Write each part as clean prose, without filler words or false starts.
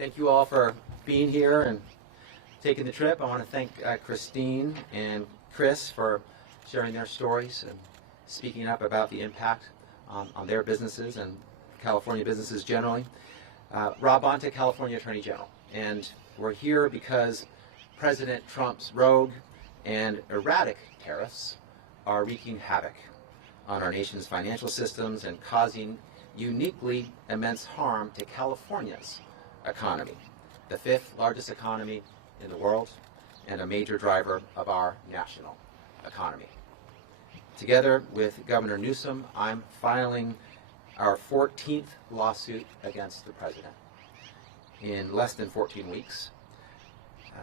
Thank you all for being here and taking the trip. I want to thank Christine and Chris for sharing their stories and speaking up about the impact on their businesses and California businesses generally. Rob Bonta, California Attorney General. And we're here because President Trump's rogue and erratic tariffs are wreaking havoc on our nation's financial systems and causing uniquely immense harm to California's economy, the fifth largest economy in the world and a major driver of our national economy. Together with Governor Newsom, I'm filing our 14th lawsuit against the president in less than 14 weeks.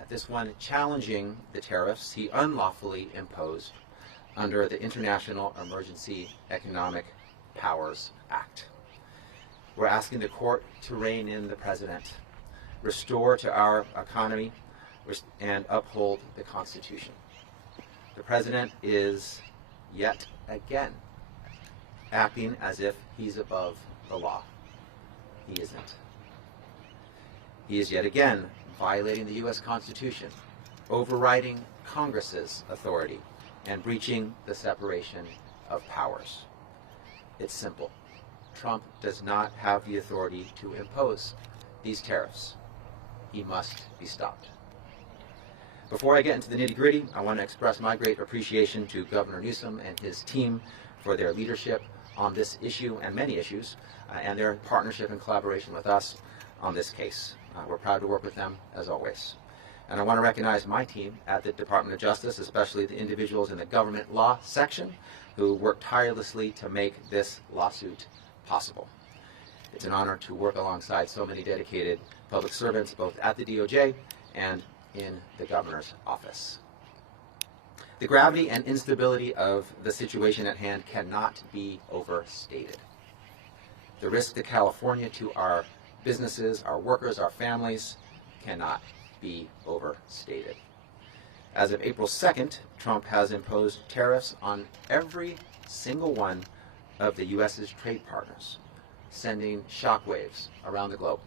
This one challenging the tariffs he unlawfully imposed under the International Emergency Economic Powers Act. We're asking the court to rein in the president, restore to our economy, and uphold the Constitution. The president is yet again acting as if he's above the law. He isn't. He is yet again violating the U.S. Constitution, overriding Congress's authority, and breaching the separation of powers. It's simple. Trump does not have the authority to impose these tariffs. He must be stopped. Before I get into the nitty-gritty, I want to express my great appreciation to Governor Newsom and his team for their leadership on this issue and many issues, and their partnership and collaboration with us on this case. We're proud to work with them, as always. And I want to recognize my team at the Department of Justice, especially the individuals in the government law section who worked tirelessly to make this lawsuit possible. It's an honor to work alongside so many dedicated public servants, both at the DOJ and in the governor's office. The gravity and instability of the situation at hand cannot be overstated. The risk to California, to our businesses, our workers, our families, cannot be overstated. As of April 2nd, Trump has imposed tariffs on every single one of the U.S.'s trade partners, sending shockwaves around the globe.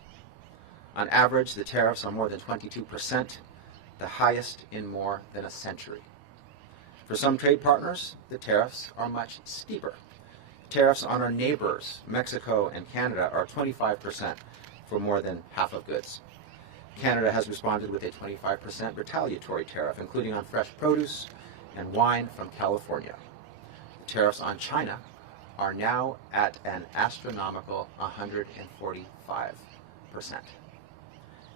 On average, the tariffs are more than 22%, the highest in more than a century. For some trade partners, the tariffs are much steeper. Tariffs on our neighbors, Mexico and Canada, are 25% for more than half of goods. Canada has responded with a 25% retaliatory tariff, including on fresh produce and wine from California. The tariffs on China are now at an astronomical 145%.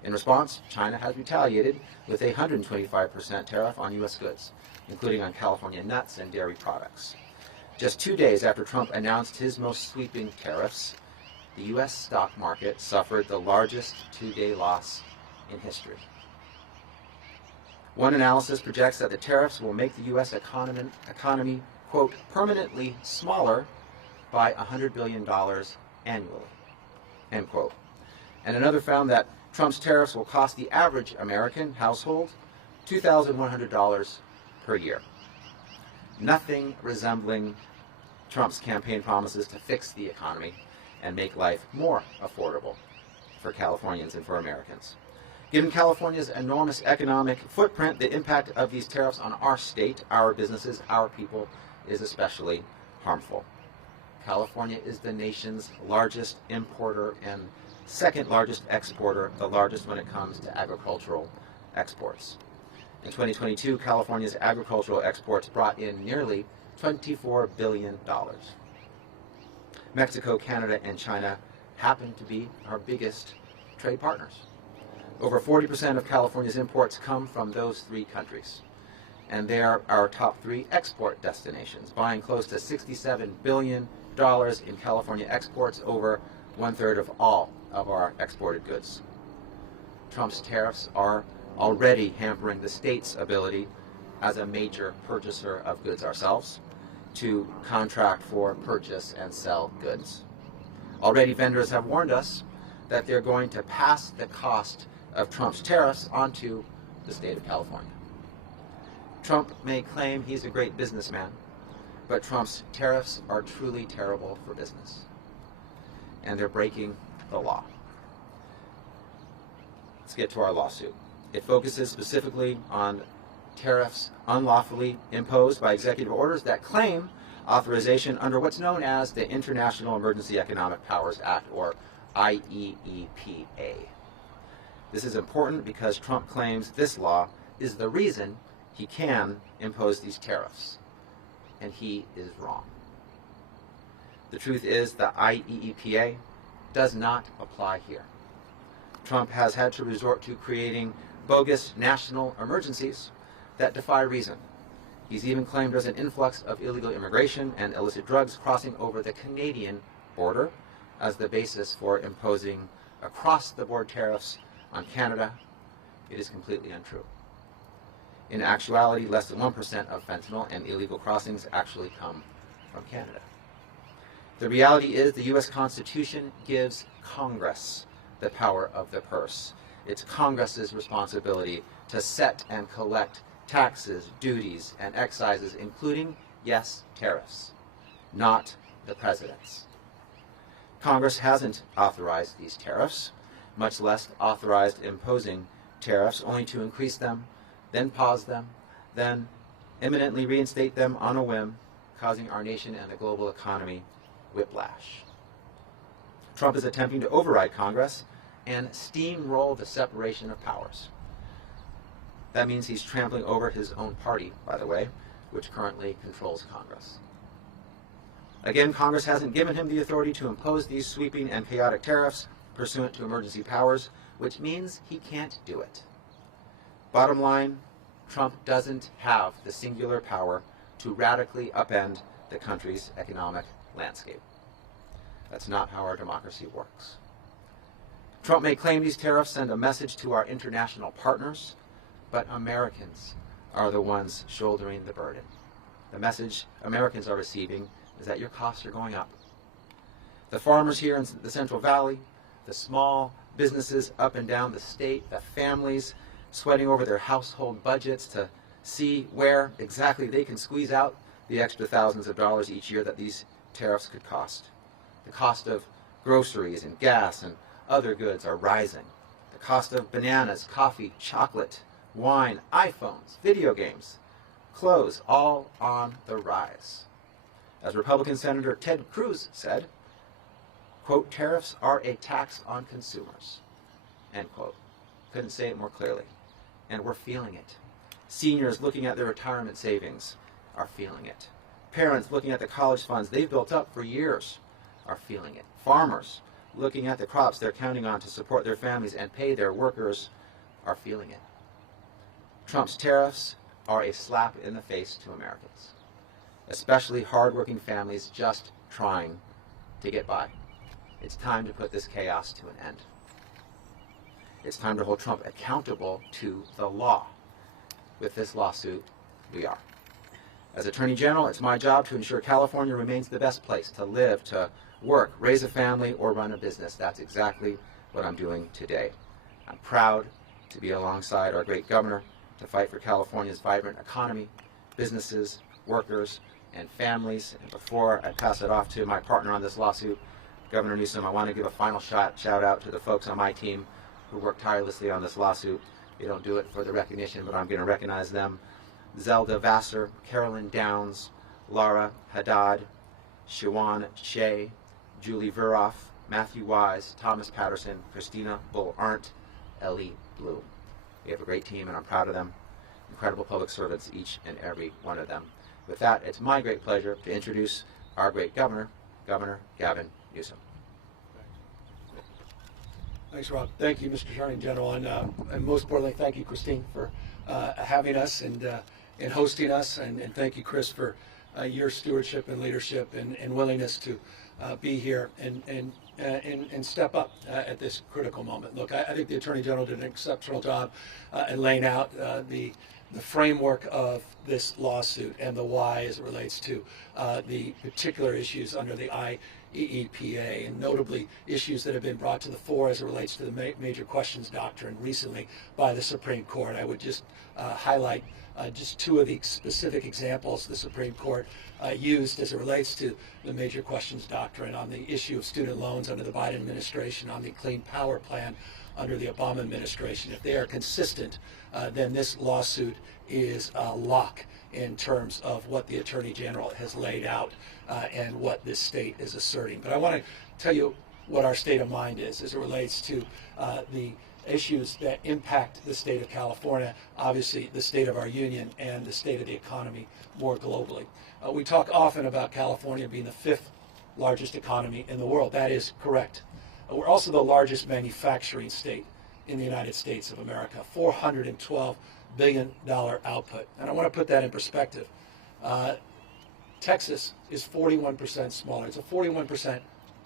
In response, China has retaliated with a 125% tariff on U.S. goods, including on California nuts and dairy products. Just 2 days after Trump announced his most sweeping tariffs, the U.S. stock market suffered the largest two-day loss in history. One analysis projects that the tariffs will make the U.S. economy, quote, permanently smaller by $100 billion annually, end quote. And another found that Trump's tariffs will cost the average American household $2,100 per year. Nothing resembling Trump's campaign promises to fix the economy and make life more affordable for Californians and for Americans. Given California's enormous economic footprint, the impact of these tariffs on our state, our businesses, our people is especially harmful. California is the nation's largest importer and second largest exporter, the largest when it comes to agricultural exports. In 2022, California's agricultural exports brought in nearly $24 billion. Mexico, Canada, and China happen to be our biggest trade partners. Over 40% of California's imports come from those three countries, and they are our top three export destinations, buying close to $67 billion in California exports, over 1/3 of all of our exported goods. Trump's tariffs are already hampering the state's ability, as a major purchaser of goods ourselves, to contract for, purchase, and sell goods. Already vendors have warned us that they're going to pass the cost of Trump's tariffs onto the state of California. Trump may claim he's a great businessman, but Trump's tariffs are truly terrible for business, and they're breaking the law. Let's get to our lawsuit. It focuses specifically on tariffs unlawfully imposed by executive orders that claim authorization under what's known as the International Emergency Economic Powers Act, or IEEPA. This is important because Trump claims this law is the reason he can impose these tariffs, and he is wrong. The truth is the IEEPA does not apply here. Trump has had to resort to creating bogus national emergencies that defy reason. He's even claimed there's an influx of illegal immigration and illicit drugs crossing over the Canadian border as the basis for imposing across-the-board tariffs on Canada. It is completely untrue. In actuality, less than 1% of fentanyl and illegal crossings actually come from Canada. The reality is the U.S. Constitution gives Congress the power of the purse. It's Congress's responsibility to set and collect taxes, duties, and excises, including, yes, tariffs, not the president's. Congress hasn't authorized these tariffs, much less authorized imposing tariffs, only to increase them, then pause them, then imminently reinstate them on a whim, causing our nation and the global economy whiplash. Trump is attempting to override Congress and steamroll the separation of powers. That means he's trampling over his own party, by the way, which currently controls Congress. Again, Congress hasn't given him the authority to impose these sweeping and chaotic tariffs pursuant to emergency powers, which means he can't do it. Bottom line, Trump doesn't have the singular power to radically upend the country's economic landscape. That's not how our democracy works. Trump may claim these tariffs send a message to our international partners, but Americans are the ones shouldering the burden. The message Americans are receiving is that your costs are going up. The farmers here in the Central Valley, the small businesses up and down the state, the families sweating over their household budgets to see where exactly they can squeeze out the extra thousands of dollars each year that these tariffs could cost. The cost of groceries and gas and other goods are rising. The cost of bananas, coffee, chocolate, wine, iPhones, video games, clothes, all on the rise. As Republican Senator Ted Cruz said, quote, tariffs are a tax on consumers, end quote. Couldn't say it more clearly. And we're feeling it. Seniors looking at their retirement savings are feeling it. Parents looking at the college funds they've built up for years are feeling it. Farmers looking at the crops they're counting on to support their families and pay their workers are feeling it. Trump's tariffs are a slap in the face to Americans, especially hardworking families just trying to get by. It's time to put this chaos to an end. It's time to hold Trump accountable to the law. With this lawsuit, we are. As Attorney General, it's my job to ensure California remains the best place to live, to work, raise a family, or run a business. That's exactly what I'm doing today. I'm proud to be alongside our great governor to fight for California's vibrant economy, businesses, workers, and families. And before I pass it off to my partner on this lawsuit, Governor Newsom, I want to give a final shout out to the folks on my team who worked tirelessly on this lawsuit. They don't do it for the recognition, but I'm going to recognize them. Zelda Vassar, Carolyn Downs, Laura Haddad, Shawan Shea, Julie Veroff, Matthew Wise, Thomas Patterson, Christina Bull-Arndt, Ellie Bloom. We have a great team, and I'm proud of them. Incredible public servants, each and every one of them. With that, it's my great pleasure to introduce our great governor, Governor Gavin Newsom. Thanks, Rob. Thank you, Mr. Attorney General, and most importantly, thank you, Christine, for having us and hosting us, and thank you, Chris, for your stewardship and leadership and willingness to be here and step up at this critical moment. Look, I think the Attorney General did an exceptional job in laying out the framework of this lawsuit and the why as it relates to the particular issues under the IEEPA, and notably issues that have been brought to the fore as it relates to the major questions doctrine recently by the Supreme Court. I would just highlight just two of the specific examples the Supreme Court used as it relates to the major questions doctrine on the issue of student loans under the Biden administration, on the Clean Power Plan, under the Obama administration. If they are consistent, then this lawsuit is a lock in terms of what the Attorney General has laid out and what this state is asserting. But I want to tell you what our state of mind is as it relates to the issues that impact the state of California, obviously the state of our union, and the state of the economy more globally. We talk often about California being the fifth largest economy in the world. That is correct. We're also the largest manufacturing state in the United States of America, $412 billion output. And I want to put that in perspective. Texas is 41% smaller. It's a 41%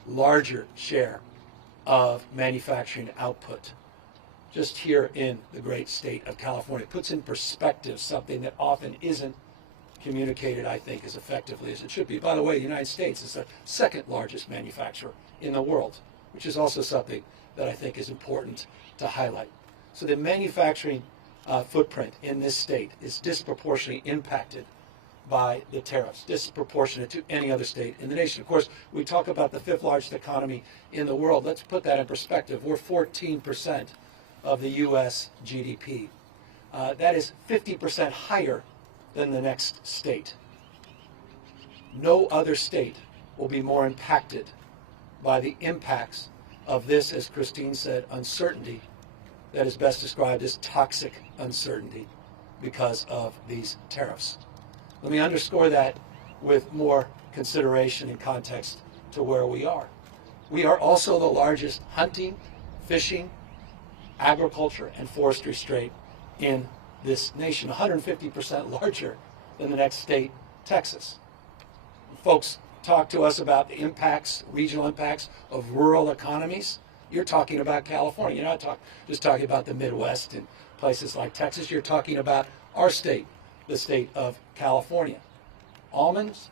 larger share of manufacturing output just here in the great state of California. It puts in perspective something that often isn't communicated, I think, as effectively as it should be. By the way, the United States is the second largest manufacturer in the world, which is also something that I think is important to highlight. So the manufacturing footprint in this state is disproportionately impacted by the tariffs, disproportionate to any other state in the nation. Of course, we talk about the fifth largest economy in the world. Let's put that in perspective. We're 14% of the U.S. GDP. That is 50% higher than the next state. No other state will be more impacted by the impacts of this, as Christine said, uncertainty that is best described as toxic uncertainty because of these tariffs. Let me underscore that with more consideration and context to where we are. We are also the largest hunting, fishing, agriculture, and forestry state in this nation, 150% larger than the next state, Texas. Folks talk to us about the impacts, regional impacts of rural economies. You're talking about California. You're not just talking about the Midwest and places like Texas. You're talking about our state, the state of California. Almonds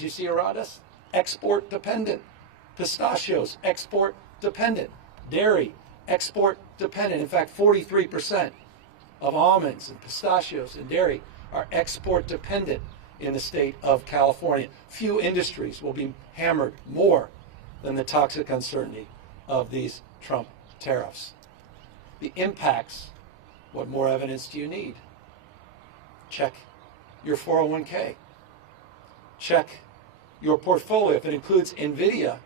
you see around us, export dependent. Pistachios, export dependent. Dairy, export dependent. In fact, 43% of almonds and pistachios and dairy are export dependent in the state of California. Few industries will be hammered more than the toxic uncertainty of these Trump tariffs. The impacts, what more evidence do you need? Check your 401k. Check your portfolio. If it includes NVIDIA,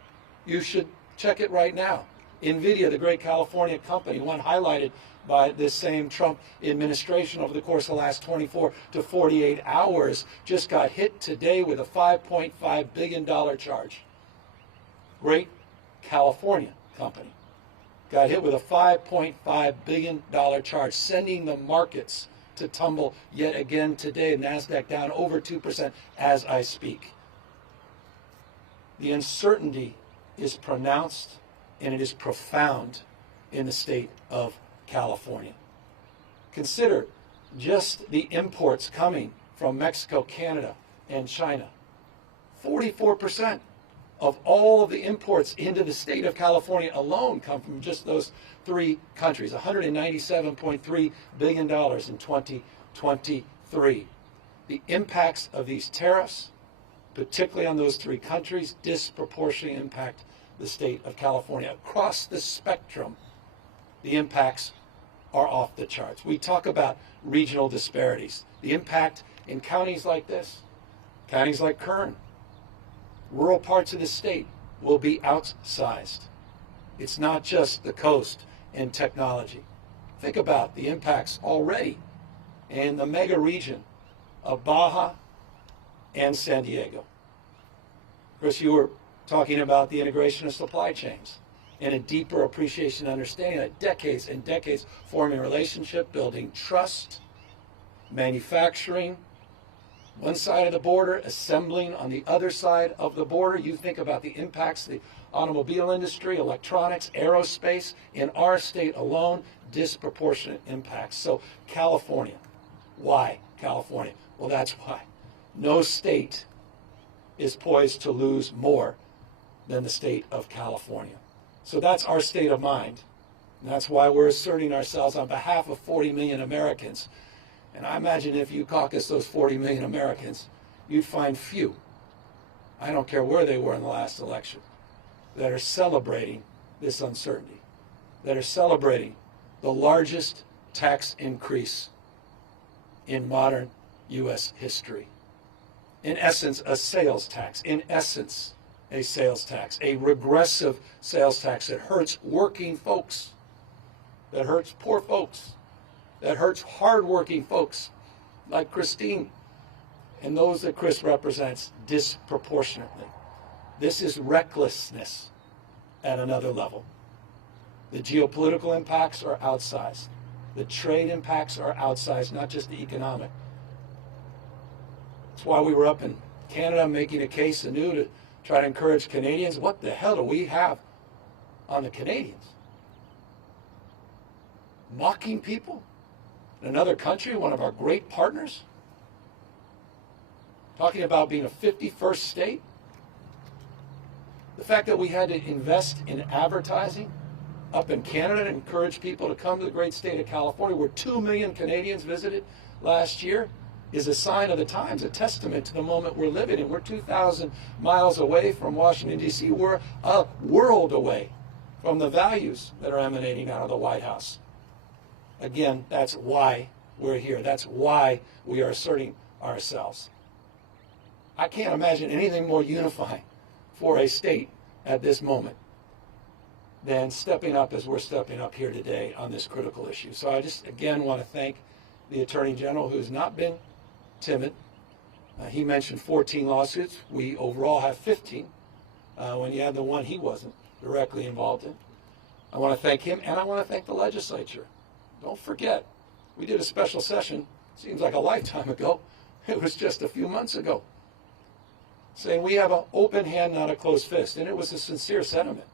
you should check it right now. NVIDIA, the great California company, one highlighted by this same Trump administration over the course of the last 24 to 48 hours, just got hit today with a $5.5 billion charge. Great California company got hit with a $5.5 billion charge, sending the markets to tumble yet again today. NASDAQ down over 2% as I speak. The uncertainty is pronounced and it is profound in the state of California. Consider just the imports coming from Mexico, Canada, and China. 44% of all of the imports into the state of California alone come from just those three countries, $197.3 billion in 2023. The impacts of these tariffs, particularly on those three countries, disproportionately impact the state of California. Across the spectrum, the impacts are off the charts. We talk about regional disparities. The impact in counties like this, counties like Kern, rural parts of the state will be outsized. It's not just the coast and technology. Think about the impacts already in the mega region of Baja and San Diego. Of course, you were talking about the integration of supply chains and a deeper appreciation and understanding that decades and decades forming a relationship, building trust, manufacturing, one side of the border, assembling on the other side of the border. You think about the impacts, the automobile industry, electronics, aerospace, in our state alone, disproportionate impacts. So California, why California? Well, that's why. No state is poised to lose more than the state of California. So that's our state of mind. And that's why we're asserting ourselves on behalf of 40 million Americans. And I imagine if you caucus those 40 million Americans, you'd find few, I don't care where they were in the last election, that are celebrating this uncertainty, that are celebrating the largest tax increase in modern U.S. history. In essence, a sales tax. In essence, a sales tax, a regressive sales tax that hurts working folks, that hurts poor folks, that hurts hardworking folks like Christine and those that Chris represents disproportionately. This is recklessness at another level. The geopolitical impacts are outsized. The trade impacts are outsized, not just the economic. That's why we were up in Canada making a case anew to try to encourage Canadians. What the hell do we have on the Canadians? Mocking people in another country, one of our great partners? Talking about being a 51st state? The fact that we had to invest in advertising up in Canada to encourage people to come to the great state of California, where 2 million Canadians visited last year, is a sign of the times, a testament to the moment we're living in. We're 2,000 miles away from Washington, D.C. We're a world away from the values that are emanating out of the White House. Again, that's why we're here. That's why we are asserting ourselves. I can't imagine anything more unifying for a state at this moment than stepping up as we're stepping up here today on this critical issue. So I just, again, want to thank the Attorney General, who's not been timid. He mentioned 14 lawsuits. We overall have 15 when you add the one he wasn't directly involved in. I want to thank him, and I want to thank the legislature. Don't forget, we did a special session, seems like a lifetime ago. It was just a few months ago, saying we have an open hand, not a closed fist. And it was a sincere sentiment.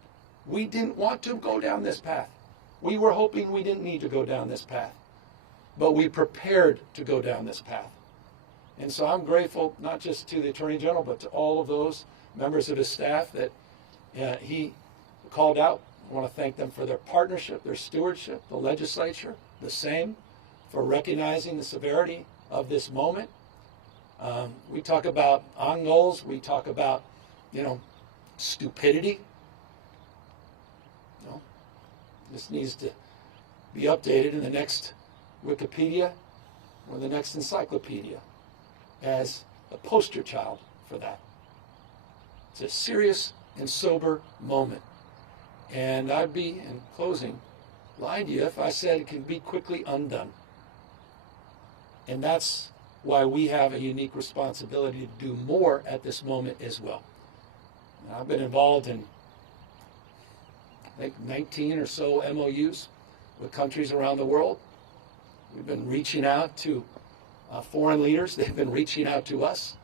We didn't want to go down this path. We were hoping we didn't need to go down this path. But we prepared to go down this path. And so I'm grateful not just to the Attorney General, but to all of those members of his staff that he called out. I want to thank them for their partnership, their stewardship, the legislature, the same, for recognizing the severity of this moment. We talk about on-goals, we talk about, stupidity. This needs to be updated in the next Wikipedia or the next encyclopedia as a poster child for that. It's a serious and sober moment. And I'd be, in closing, lying to you if I said it can be quickly undone. And that's why we have a unique responsibility to do more at this moment as well. Now, I've been involved in, I think, 19 or so MOUs with countries around the world. We've been reaching out to foreign leaders. They've been reaching out to us.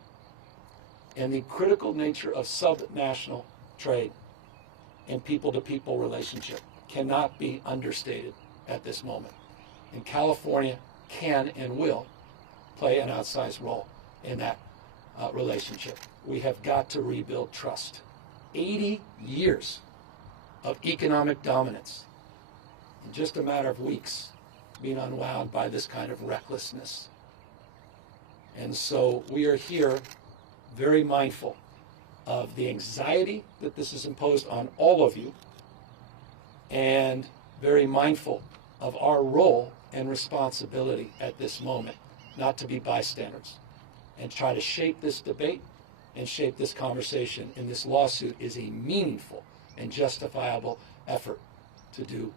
And the critical nature of subnational trade and people-to-people relationship cannot be understated at this moment. And California can and will play an outsized role in that relationship. We have got to rebuild trust. 80 years of economic dominance in just a matter of weeks being unwound by this kind of recklessness. And so we are here very mindful of the anxiety that this has imposed on all of you, and very mindful of our role and responsibility at this moment, not to be bystanders, and try to shape this debate and shape this conversation. And this lawsuit is a meaningful and justifiable effort to do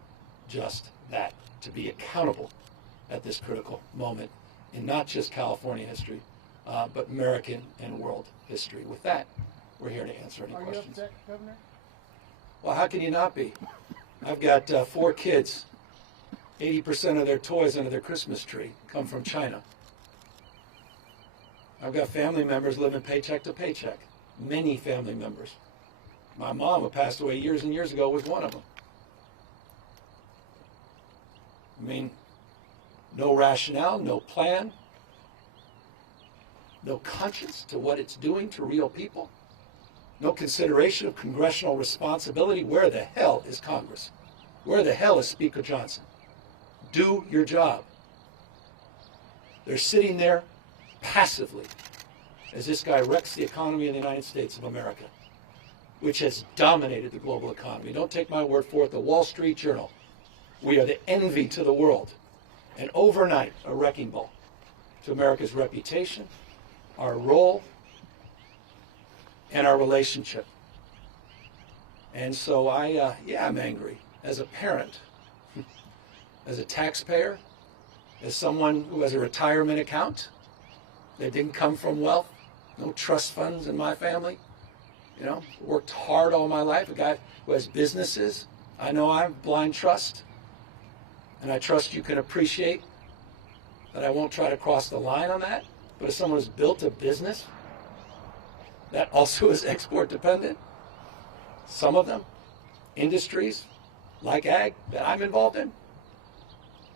just that, to be accountable at this critical moment in not just California history, but American and world history. With that, we're here to answer any questions. Are you upset, Governor? Well, how can you not be? I've got 4 kids. 80% of their toys under their Christmas tree come from China. I've got family members living paycheck to paycheck. Many family members. My mom, who passed away years and years ago, was one of them. I mean, no rationale, no plan, no conscience to what it's doing to real people, no consideration of congressional responsibility. Where the hell is Congress? Where the hell is Speaker Johnson? Do your job. They're sitting there passively as this guy wrecks the economy of the United States of America, which has dominated the global economy. Don't take my word for it. The Wall Street Journal We are the envy to the world, and overnight a wrecking ball to America's reputation, our role, and our relationship. And so I'm angry as a parent, as a taxpayer, as someone who has a retirement account that didn't come from wealth, no trust funds in my family. You know, worked hard all my life. A guy who has businesses. I know I have blind trust. And I trust you can appreciate that I won't try to cross the line on that. But if someone has built a business that also is export dependent, some of them, industries like ag that I'm involved in,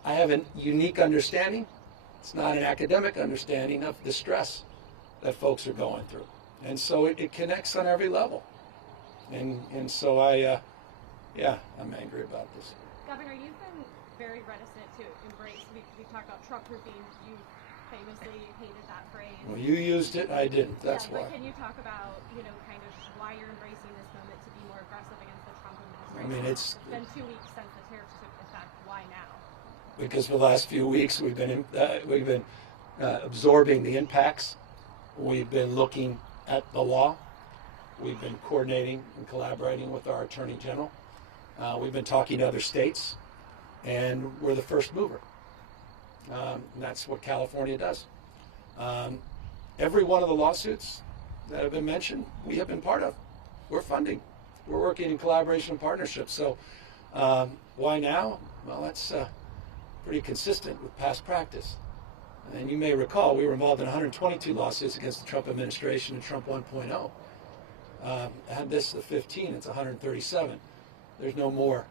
I have a unique understanding. It's not an academic understanding of the stress that folks are going through. And so it connects on every level. And so I'm angry about this. Governor, you've been very reticent to embrace, we talked about Trump-proofing. You famously hated that phrase. Well, you used it, I didn't. That's why. But can you talk about, kind of why you're embracing this moment to be more aggressive against the Trump administration? I mean, it's been 2 weeks since the tariffs took effect. Why now? Because for the last few weeks we've been absorbing the impacts. We've been looking at the law. We've been coordinating and collaborating with our Attorney General. We've been talking to other states, and we're the first mover. And that's what California does. Every one of the lawsuits that have been mentioned, we have been part of. We're funding. We're working in collaboration and partnership. So why now? Well, that's pretty consistent with past practice. And you may recall we were involved in 122 lawsuits against the Trump administration and Trump 1.0. Had this the 15, it's 137. There's no more,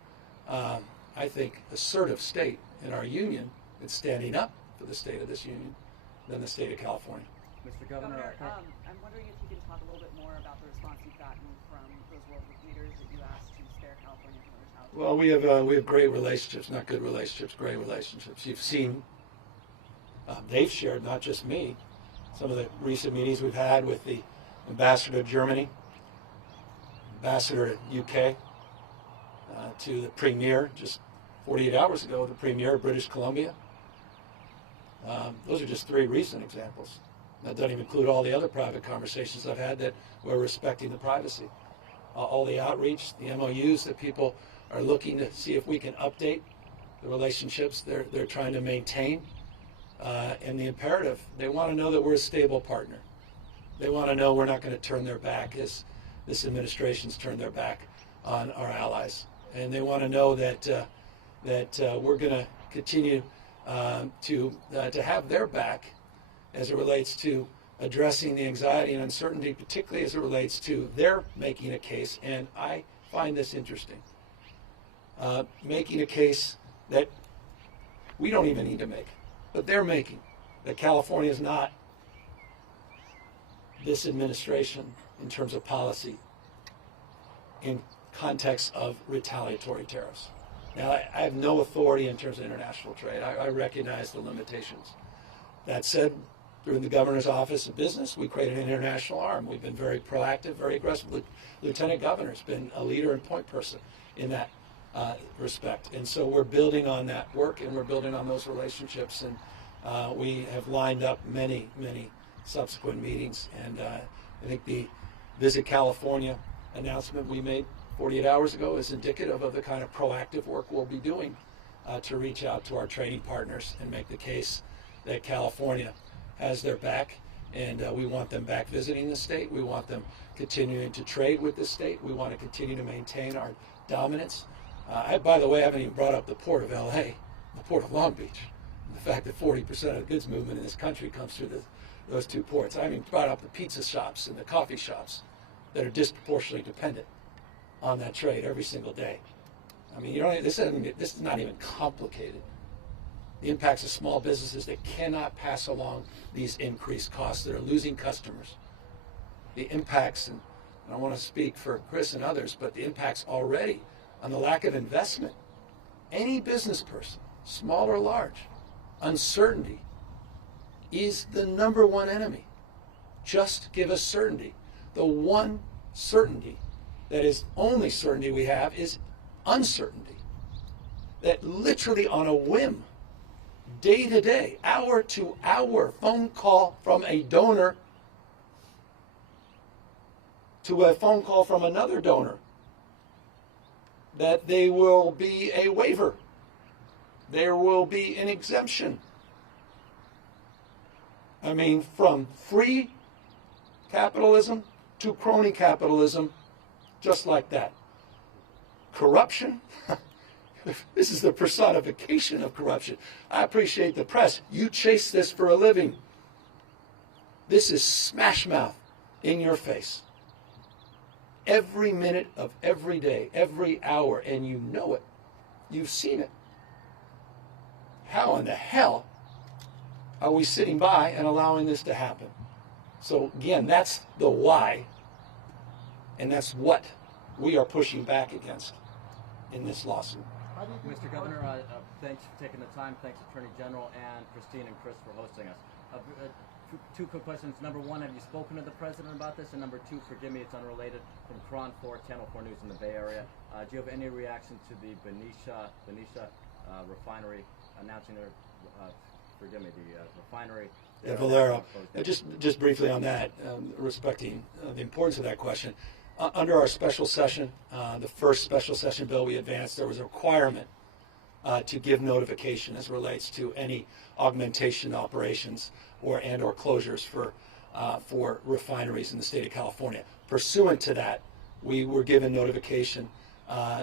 I think, assertive state in our union that's standing up for the state of this union than the state of California. Mr. Governor, I'm wondering if you can talk a little bit more about the response you've gotten from those world leaders that you asked to spare California from retaliation. Well, we have great relationships, not good relationships, great relationships. You've seen, they've shared, not just me, some of the recent meetings we've had with the ambassador to Germany, ambassador to UK, to the premier just 48 hours ago, the premier of British Columbia. Those are just 3 recent examples. That doesn't even include all the other private conversations I've had that we're respecting the privacy. All the outreach, the MOUs that people are looking to see if we can update the relationships they're trying to maintain. And the imperative, they want to know that we're a stable partner. They want to know we're not going to turn their back as this administration's turned their back on our allies. And they want to know that we're going to continue to have their back as it relates to addressing the anxiety and uncertainty, particularly as it relates to their making a case. And I find this interesting. Making a case that we don't even need to make, but they're making, that California is not this administration in terms of policy in context of retaliatory tariffs. Now, I have no authority in terms of international trade. I recognize the limitations. That said, through the governor's office of business, we created an international arm. We've been very proactive, very aggressive. Lieutenant Governor's been a leader and point person in that respect. And so we're building on that work, and we're building on those relationships. And we have lined up many, many subsequent meetings. And I think the Visit California announcement we made 48 hours ago is indicative of the kind of proactive work we'll be doing to reach out to our trading partners and make the case that California has their back, and we want them back visiting the state. We want them continuing to trade with the state. We want to continue to maintain our dominance. By the way, I haven't even brought up the Port of LA, the Port of Long Beach, the fact that 40% of the goods movement in this country comes through those 2 ports. I haven't even brought up the pizza shops and the coffee shops that are disproportionately dependent on that trade every single day. I mean, this is not even complicated. The impacts of small businesses that cannot pass along these increased costs, that are losing customers. The impacts, and I don't want to speak for Chris and others, but the impacts already on the lack of investment. Any business person, small or large, uncertainty is the number one enemy. Just give us certainty. The one certainty that is only certainty we have is uncertainty. that literally on a whim, day to day, hour to hour phone call from a donor to a phone call from another donor, that there will be a waiver, there will be an exemption. I mean, from free capitalism to crony capitalism, just like that. Corruption, this is the personification of corruption. I appreciate the press. You chase this for a living. This is smash mouth in your face. Every minute of every day, every hour, and you know it. You've seen it. How in the hell are we sitting by and allowing this to happen? So again, that's the why, and that's what we are pushing back against in this lawsuit. Mr. Governor, thanks for taking the time. Thanks, Attorney General and Christine and Chris for hosting us. Two quick questions. Number one, have you spoken to the president about this? And number two, forgive me, it's unrelated, from Cron 4, Channel 4 News in the Bay Area. Do you have any reaction to the Benicia refinery announcing their, the refinery? Yeah, Valero. Just briefly on that, respecting the importance of that question. Under our special session, the first special session bill we advanced, there was a requirement to give notification as relates to any augmentation operations or closures for refineries in the state of California. Pursuant to that, we were given notification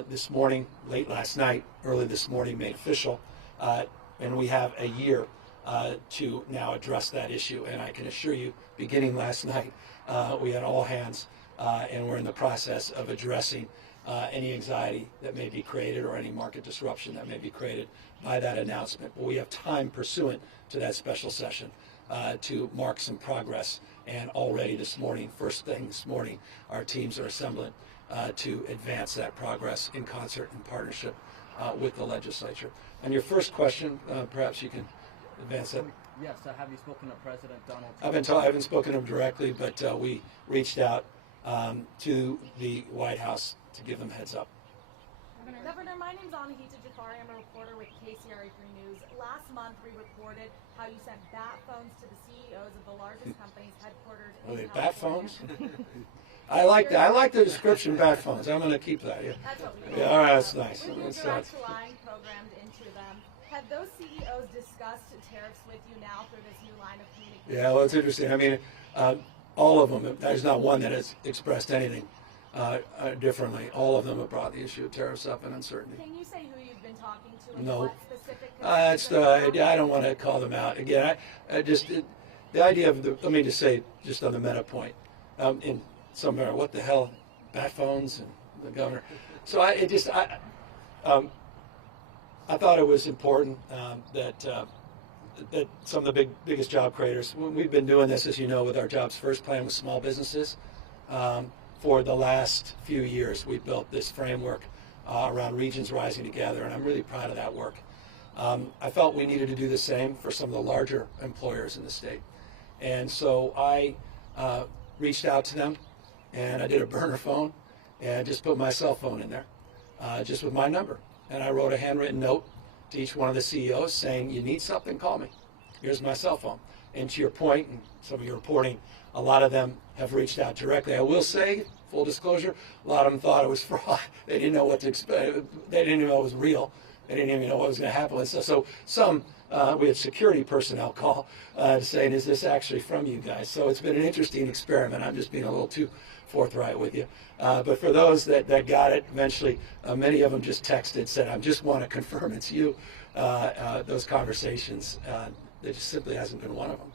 this morning, late last night, early this morning, made official, and we have a year to now address that issue. And I can assure you, beginning last night, we had all hands, and we're in the process of addressing any anxiety that may be created or any market disruption that may be created by that announcement. But we have time pursuant to that special session to mark some progress. And already this morning, first thing this morning, our teams are assembling to advance that progress in concert and partnership with the legislature. And your first question, perhaps you can advance that. Yes, have you spoken to President Donald Trump? I haven't spoken to him directly, but we reached out to the White House to give them heads up. Governor, my name's Anahita Jafari. I'm a reporter with KTVU News. Last month, we reported how you sent bat phones to the CEOs of the largest companies headquartered in California. Bat phones? I like the description, bat phones. I'm going to keep that. Yeah. That's what we Yeah, all right, that's nice. With your direct line programmed into them, have those CEOs discussed tariffs with you now through this new line of communication? Yeah, well, it's interesting. I mean, all of them, there's not one that has expressed anything differently. All of them have brought the issue of tariffs up and uncertainty. Can you say who you've been talking to and No. what specific concerns I don't want to call them out. Again, the idea of let me just say, just on the meta point, in some area, what the hell, bat phones and the governor. So I thought it was important that some of the biggest job creators, we've been doing this, as you know, with our Jobs First plan with small businesses. For the last few years, we've built this framework around regions rising together, and I'm really proud of that work. I felt we needed to do the same for some of the larger employers in the state. And so I reached out to them, and I did a burner phone, and just put my cell phone in there, just with my number. And I wrote a handwritten note to each one of the CEOs saying, you need something, call me. Here's my cell phone. And to your point, and some of your reporting, a lot of them have reached out directly. I will say, full disclosure, a lot of them thought it was fraud. They didn't know what to expect. They didn't even know it was real. They didn't even know what was going to happen. And so some, we had security personnel call saying, is this actually from you guys? So it's been an interesting experiment. I'm just being a little too forthright with you. But for those that got it, eventually, many of them just texted, said, I just want to confirm it's you. Those conversations, there just simply hasn't been one of them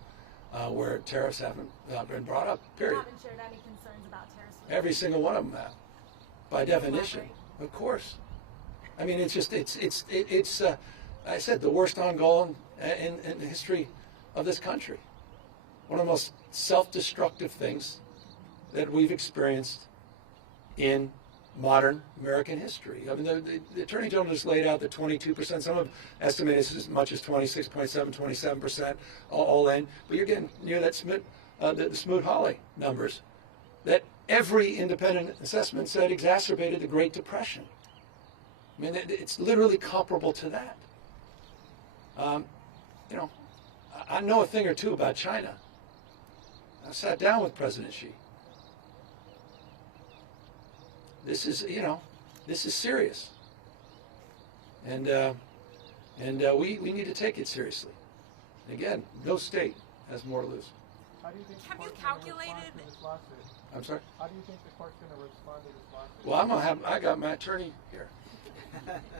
where tariffs haven't been brought up, period. You haven't shared any concerns about tariffs with Every single one of them have, by definition, of course. I mean, it's just, it's I said, the worst ongoing in the history of this country. One of the most self-destructive things that we've experienced in modern American history. I mean, the Attorney General just laid out the 22%. Some have estimated as much as 26.7, 27% all in. But you're getting near that the Smoot-Hawley numbers that every independent assessment said exacerbated the Great Depression. I mean, it's literally comparable to that. You know, I know a thing or two about China. I sat down with President Xi. This is, you know, this is serious. And we need to take it seriously. Again, no state has more to lose. How do you think Have the you court's gonna respond calculated- to this lawsuit? I'm sorry? How do you think the court's going to respond to this lawsuit? Well, I got my attorney here.